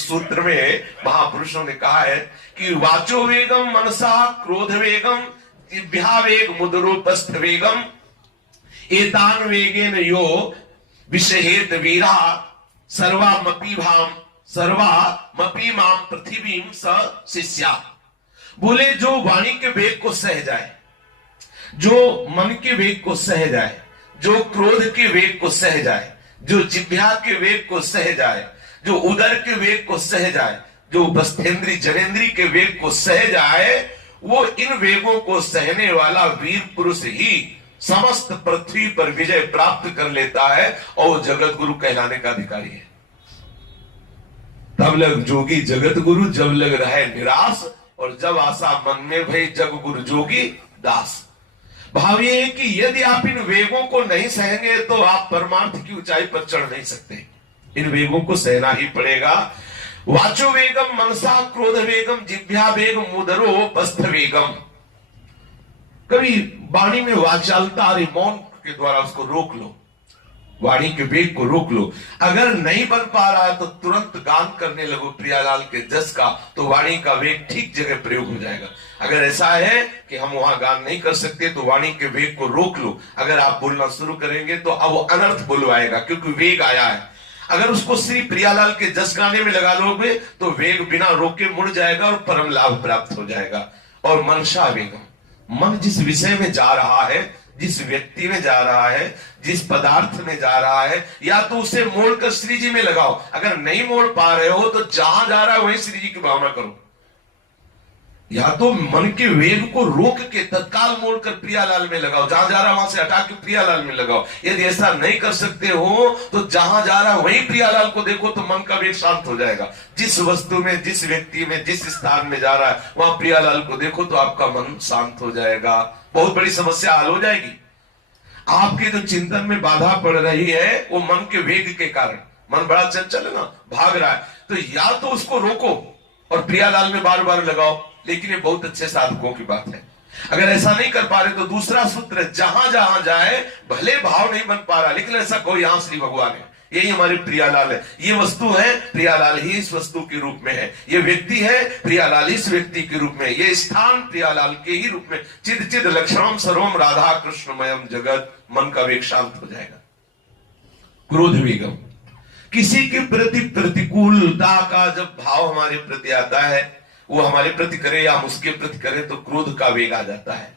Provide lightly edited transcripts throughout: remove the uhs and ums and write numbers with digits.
सूत्र में महापुरुषों ने कहा है कि वाचो वेगम मनसा क्रोध वेगम जिह्वा वेग मुदरोपस्थ वेगम एतान वेगेन यो विषहेत वीरा सर्वामपि माम पृथ्वीम स शिष्या। बोले जो वाणी के वेग को सह जाए, जो मन के वेग को सह जाए, जो क्रोध के वेग को सह जाए, जो जिह्वा के वेग को सह जाए, जो उदर के वेग को सह जाए, जो उपस्थेंद्री जनेन्द्री के वेग को सह जाए, वो इन वेगों को सहने वाला वीर पुरुष ही समस्त पृथ्वी पर विजय प्राप्त कर लेता है और जगत गुरु कहलाने का अधिकारी है। तब लग जोगी जगत गुरु, जब लग रहे निराश, और जब आशा मन में भई जग गुरु जोगी दास। भाव ये है कि यदि आप इन वेगों को नहीं सहेंगे तो आप परमार्थ की ऊंचाई पर चढ़ नहीं सकते। इन वेगों को सहना ही पड़ेगा। वाचो वेगम मनसा क्रोध वेगम जिह्वा वेग मुदरो पस्थ वेगम। कभी वाणी में वाचालता और मौन के द्वारा उसको रोक लो, वाणी के वेग को रोक लो। अगर नहीं बन पा रहा है तो तुरंत गान करने लगो प्रियालाल के जस का, तो वाणी का वेग ठीक जगह प्रयोग हो जाएगा। अगर ऐसा है कि हम वहां गान नहीं कर सकते तो वाणी के वेग को रोक लो। अगर आप बोलना शुरू करेंगे तो अब वो अनर्थ बुलवाएगा, क्योंकि वेग आया है। अगर उसको श्री प्रियालाल के जस गाने में लगा लोगे तो वेग बिना रोके मुड़ जाएगा और परम लाभ प्राप्त हो जाएगा। और मनसा वेगम, मन जिस विषय में जा रहा है, जिस व्यक्ति में जा रहा है, जिस पदार्थ में जा रहा है, या तो उसे मोड़कर श्री जी में लगाओ। अगर नहीं मोड़ पा रहे हो तो जहां जा रहा है वहीं श्री जी की भावना करो। या तो मन के वेग को रोक के तत्काल मोड़कर प्रियालाल में लगाओ, जहां जा रहा है वहां से हटा के प्रियालाल में लगाओ। यदि ऐसा नहीं कर सकते हो तो जहां जा रहा है वहीं प्रियालाल को देखो तो मन का वेग शांत हो जाएगा। जिस वस्तु में, जिस व्यक्ति में, जिस स्थान में जा रहा है वहां प्रियालाल को देखो तो आपका मन शांत हो जाएगा। बहुत बड़ी समस्या हल हो जाएगी। आपके जो चिंतन में बाधा पड़ रही है वो मन के वेग के कारण, मन बड़ा चंचल है ना, भाग रहा है, तो या तो उसको रोको और प्रियालाल में बार बार लगाओ। लेकिन ये बहुत अच्छे साधकों की बात है। अगर ऐसा नहीं कर पा रहे तो दूसरा सूत्र, जहां जहां जाए भले भाव नहीं बन पा रहा लेकिन ऐसा कोई, यहां श्री भगवान है, यही हमारे प्रियालाल है, ये वस्तु है प्रियालाल ही इस वस्तु के रूप में है, ये व्यक्ति है प्रियालाल इस व्यक्ति के रूप में, ये स्थान प्रियालाल के ही रूप में। चिद चिद लक्षणम सर्वम राधा कृष्णमयम जगत। मन का वेग शांत हो जाएगा। क्रोध वेगम, किसी के प्रति प्रतिकूलता का जब भाव हमारे प्रति आता है, वो हमारे प्रति करे या हम उसके प्रति करें, तो क्रोध का वेग आ जाता है।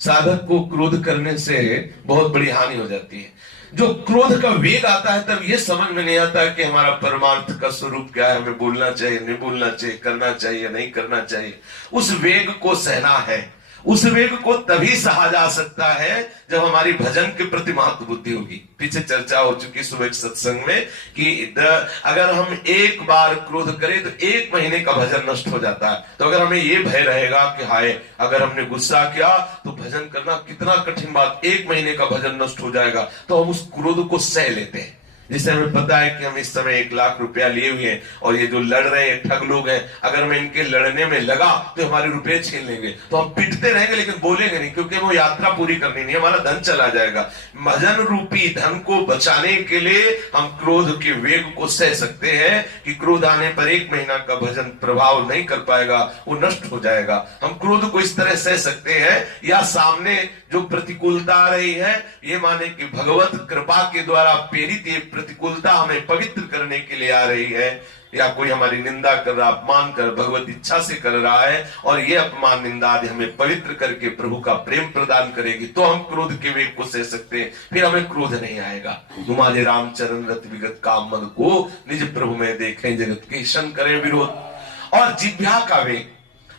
साधक को क्रोध करने से बहुत बड़ी हानि हो जाती है। जो क्रोध का वेग आता है तब ये समझ में नहीं आता कि हमारा परमार्थ का स्वरूप क्या है, हमें बोलना चाहिए, नहीं बोलना चाहिए, करना चाहिए, नहीं करना चाहिए। उस वेग को सहना है। उस वेग को तभी सहा जा सकता है जब हमारी भजन के प्रति महत्व बुद्धि होगी। पीछे चर्चा हो चुकी सुबह सत्संग में कि अगर हम एक बार क्रोध करें तो 1 महीने का भजन नष्ट हो जाता है। तो अगर हमें ये भय रहेगा कि हाय अगर हमने गुस्सा किया तो भजन करना कितना कठिन बात, 1 महीने का भजन नष्ट हो जाएगा, तो हम उस क्रोध को सह लेते हैं। जिससे हमें पता है कि हम इस समय 1 लाख रुपया लिए हुए हैं और ये जो लड़ रहे हैं ठग लोग हैं, अगर मैं इनके लड़ने में लगा तो हमारे रुपए छीन लेंगे, तो हम पिटते रहेंगे लेकिन बोलेंगे नहीं, क्योंकि वो यात्रा पूरी करनी नहीं, हमारा धन चला जाएगा। भजन रूपी धन को बचाने के लिए हम क्रोध के वेग को सह सकते हैं कि क्रोध आने पर 1 महीना का भजन प्रभाव नहीं कर पाएगा, वो नष्ट हो जाएगा। हम क्रोध को इस तरह सह सकते हैं, या सामने जो प्रतिकूलता आ रही है ये माने कि भगवत कृपा के द्वारा प्रेरित ये प्रतिकूलता हमें पवित्र करने के लिए आ रही है, या कोई हमारी निंदा कर रहा, अपमान कर भगवत इच्छा से कर रहा है और ये अपमान निंदा आदि हमें पवित्र करके प्रभु का प्रेम प्रदान करेगी, तो हम क्रोध के वेग को सह सकते हैं, फिर हमें क्रोध नहीं आएगा। तुम्हारे रामचरण रत विगत काम मन को निज प्रभु में देखें, जगत के शन करें विरोध। और जिह्वा का वेग,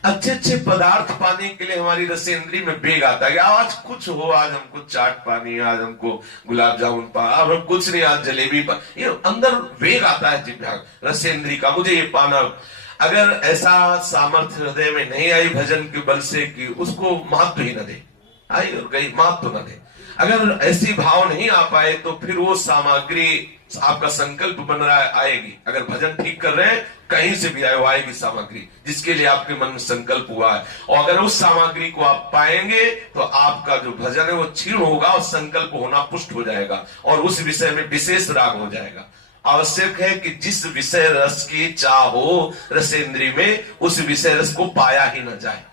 अच्छे अच्छे पदार्थ पाने के लिए हमारी रसेंद्री में वेग आता है। आज कुछ हो, आज हमको चाट पानी, आज हमको गुलाब जामुन पा, अब हम कुछ नहीं, आज जलेबी पा, ये अंदर वेग आता है जिह्वा रसेंद्री का, मुझे ये पाना। अगर ऐसा सामर्थ्य हृदय में नहीं आई भजन के बल से कि उसको महत्व ही न दे, आई और गई, महत्व न दे। अगर ऐसी भाव नहीं आ पाए तो फिर वो सामग्री आपका संकल्प बन रहा है आएगी। अगर भजन ठीक कर रहे हैं कहीं से भी आए वो आएगी सामग्री जिसके लिए आपके मन में संकल्प हुआ है, और अगर उस सामग्री को आप पाएंगे तो आपका जो भजन है वो क्षीण होगा और संकल्प होना पुष्ट हो जाएगा और उस विषय में विशेष राग हो जाएगा। आवश्यक है कि जिस विषय रस की चाह हो रसेंद्री में, उस विषय रस को पाया ही न जाए।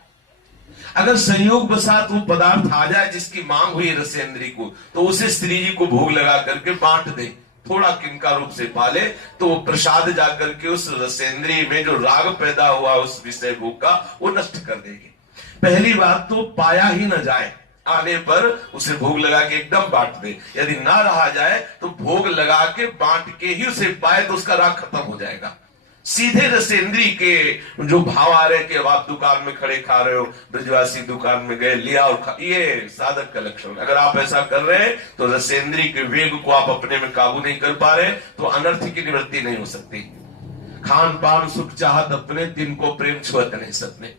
अगर संयोग वसात वो पदार्थ आ जाए जिसकी मांग हुई रसेंद्री को, तो उसे स्त्री जी को भोग लगा करके बांट दे, थोड़ा किनका रूप से पाले, तो वो प्रसाद जाकर के उस रसेंद्री में जो राग पैदा हुआ उस विषय भोग का, वो नष्ट कर देगी। पहली बात तो पाया ही न जाए, आने पर उसे भोग लगा के एकदम बांट दे। यदि ना रहा जाए तो भोग लगा के बांट के ही उसे पाए तो उसका राग खत्म हो जाएगा। सीधे रसेंद्री के जो भाव आ रहे कि अब आप दुकान में खड़े खा रहे हो, ब्रजवासी दुकान में गए, लिया और खा, ये साधक का लक्षण। अगर आप ऐसा कर रहे हैं तो रसेंद्री के वेग को आप अपने में काबू नहीं कर पा रहे, तो अनर्थ की निवृत्ति नहीं हो सकती। खान पान सुख चाहत अपने, तिनको प्रेम छुअत नहीं सपने।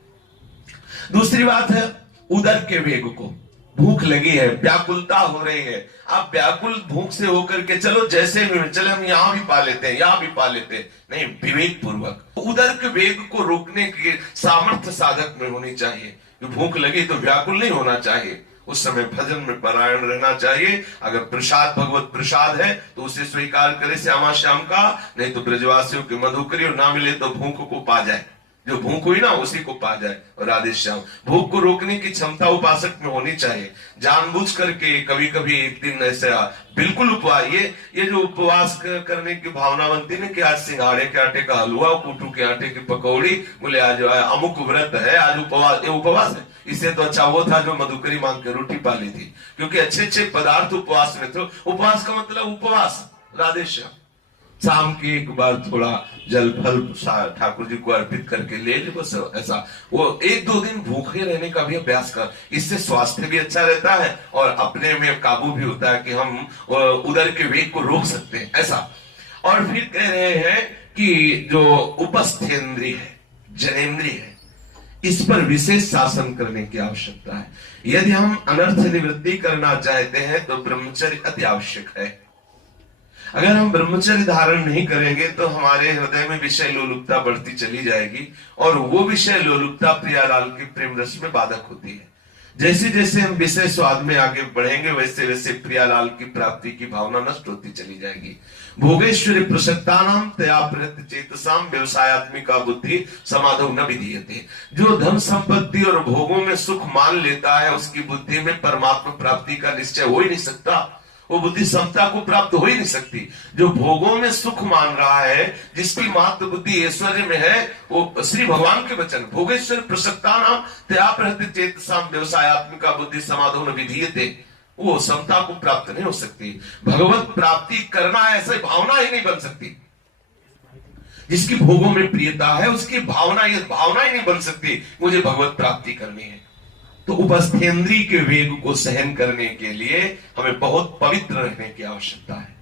दूसरी बात है उदर के वेग को, भूख लगी है, व्याकुलता हो रही है, आप व्याकुल भूख से होकर के चलो, जैसे भी चले हम यहां भी पा लेते हैं, यहां भी पा लेते हैं, नहीं, विवेक पूर्वक उदर के वेग को रोकने की सामर्थ्य साधक में होनी चाहिए। भूख लगी तो व्याकुल नहीं होना चाहिए, उस समय भजन में परायण रहना चाहिए। अगर प्रसाद भगवत प्रसाद है तो उसे स्वीकार करे श्यामा श्याम का, नहीं तो ब्रजवासियों के मधुकरी, और ना मिले तो भूख को पा जाए, जो भूख हुई ना उसी को पा जाए। और राधे श्याम, भूख को रोकने की क्षमता उपासक में होनी चाहिए। जानबूझ करके कभी कभी एक दिन ऐसा बिल्कुल उपवास, ये जो उपवास करने की भावना बनती है ना कि आज सिंघाड़े के आटे का हलवा, कुटू के आटे की पकौड़ी, बोले आज अमुक व्रत है, आज उपवास, ये उपवास है। इससे तो अच्छा वो था जो मधुकरी मांग के रोटी पा ली थी, क्योंकि अच्छे अच्छे पदार्थ उपवास में थे। उपवास का मतलब उपवास। राधे श्याम, शाम की एक बार थोड़ा जल फल ठाकुर जी को अर्पित करके ले ली, बस ऐसा। वो एक दो दिन भूखे रहने का भी अभ्यास कर, इससे स्वास्थ्य भी अच्छा रहता है और अपने में काबू भी होता है कि हम उदर के वेग को रोक सकते हैं, ऐसा। और फिर कह रहे हैं कि जो उपस्थेंद्रिय है, जनेन्द्रिय है, इस पर विशेष शासन करने की आवश्यकता है। यदि हम अनर्थ निवृत्ति करना चाहते हैं तो ब्रह्मचर्य अति आवश्यक है। अगर हम ब्रह्मचर्य धारण नहीं करेंगे तो हमारे हृदय में विषय लोलुपता बढ़ती चली जाएगी, और वो विषय लोलुपता प्रियालाल के प्रेम रस में बाधक होती है। जैसे जैसे हम विषय स्वाद में आगे बढ़ेंगे वैसे वैसे प्रियालाल की प्राप्ति की भावना नष्ट होती चली जाएगी। भोगेश्वरी प्रसक्तानाम तया प्रयत चेतसाम व्यवसायत्मिका बुद्धि समाधो न विधीयते। जो धन संपत्ति और भोगों में सुख मान लेता है उसकी बुद्धि में परमात्मा प्राप्ति का निश्चय हो ही नहीं सकता, वो बुद्धि समता को प्राप्त हो ही नहीं सकती। जो भोगों में सुख मान रहा है, जिसकी मात्र बुद्धि ऐश्वर्य में है, वो श्री भगवान के वचन भोगेश्वर प्रसक्तानाम तया प्रयत चेतसाम व्यवसायत्मिका बुद्धि समाधो न विधीयते, वो समता को प्राप्त नहीं हो सकती। भगवत प्राप्ति करना है ऐसी भावना ही नहीं बन सकती। जिसकी भोगों में प्रियता है उसकी भावना, ये भावना ही नहीं बन सकती मुझे भगवत प्राप्ति करनी है। तो उपस्थेंद्रिय के वेग को सहन करने के लिए हमें बहुत पवित्र रहने की आवश्यकता है।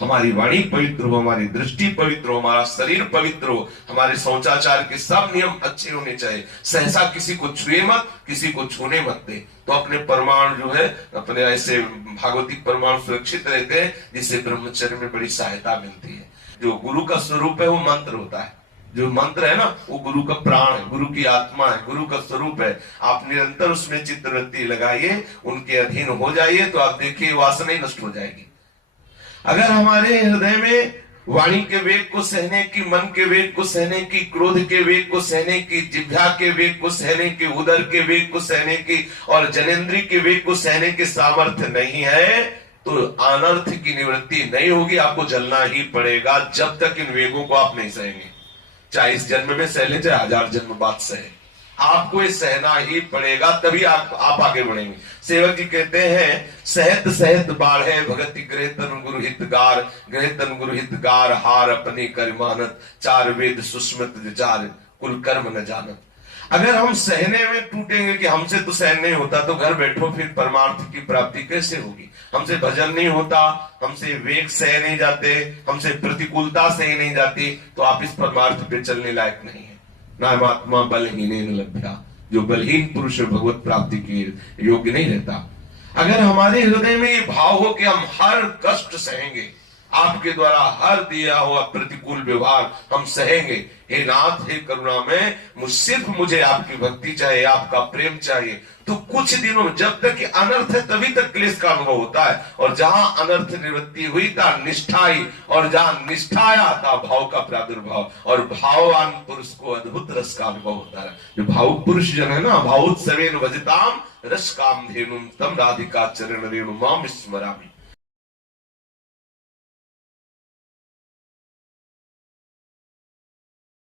हमारी वाणी पवित्र हो, हमारी दृष्टि पवित्र हो, हमारा शरीर पवित्र हो, हमारे शौचाचार के सब नियम अच्छे होने चाहिए। सहसा किसी को छुए मत, किसी को छूने मत दे, तो अपने परमाणु जो है अपने ऐसे भागवतिक परमाणु सुरक्षित रहते हैं, जिससे ब्रह्मचर्य में बड़ी सहायता मिलती है। जो गुरु का स्वरूप है वो मंत्र होता है, जो मंत्र है ना वो गुरु का प्राण है, गुरु की आत्मा है, गुरु का स्वरूप है। आप निरंतर उसमें चित्तवृत्ति लगाइए, उनके अधीन हो जाइए, तो आप देखिए वासना ही नष्ट हो जाएगी। अगर हमारे हृदय में वाणी के वेग को सहने की, मन के वेग को सहने की, क्रोध के वेग को सहने की, जिह्वा के वेग को सहने की, उदर के वेग को सहने की और जनेन्द्रिय के वेग को सहने के सामर्थ्य नहीं है, तो अनर्थ की निवृत्ति नहीं होगी। आपको जलना ही पड़ेगा जब तक इन वेगों को आप नहीं सहेंगे। चाहे इस जन्म में सह ले, चाहे 1000 जन्म बाद सहे, आपको ये सहना ही पड़ेगा, तभी आप आगे बढ़ेंगे। सेवक जी कहते हैं, सहत सहत बाढ़े भगति गृह तन गुरु हितगार, गृह तन गुरु हितगार हार अपनी करिमानत, चार वेद सुस्मृत विचार कुल कर्म न जानत। अगर हम सहने में टूटेंगे कि हमसे तो सहन नहीं होता, तो घर बैठो, फिर परमार्थ की प्राप्ति कैसे होगी। हमसे भजन नहीं होता, हमसे वेग सह नहीं जाते, हमसे प्रतिकूलता सही नहीं जाती, तो आप इस परमार्थ पे चलने लायक नहीं है। नामात्मा बलहीन लभ्या, जो बलहीन पुरुष भगवत प्राप्ति के योग्य नहीं रहता। अगर हमारे हृदय में ये भाव हो कि हम हर कष्ट सहेंगे, आपके द्वारा हर दिया हुआ प्रतिकूल व्यवहार हम सहेंगे। हे नाथ, हे करुणा में सिर्फ मुझे आपकी भक्ति चाहिए, आपका प्रेम चाहिए। तो कुछ दिनों में, जब तक कि अनर्थ है तभी तक क्लेश का अनुभव होता है, और जहां अनर्थ निवृत्ति हुई था निष्ठा आई, और जहां निष्ठा आया था भाव का प्रादुर्भाव, और भाववान पुरुष को अद्भुत रस का अनुभव होता है। जो भावुक पुरुष जन है ना, भावुत सवेन भजताम रस काम धेनुम तम राधिका चरण रेणु माम स्मरामि।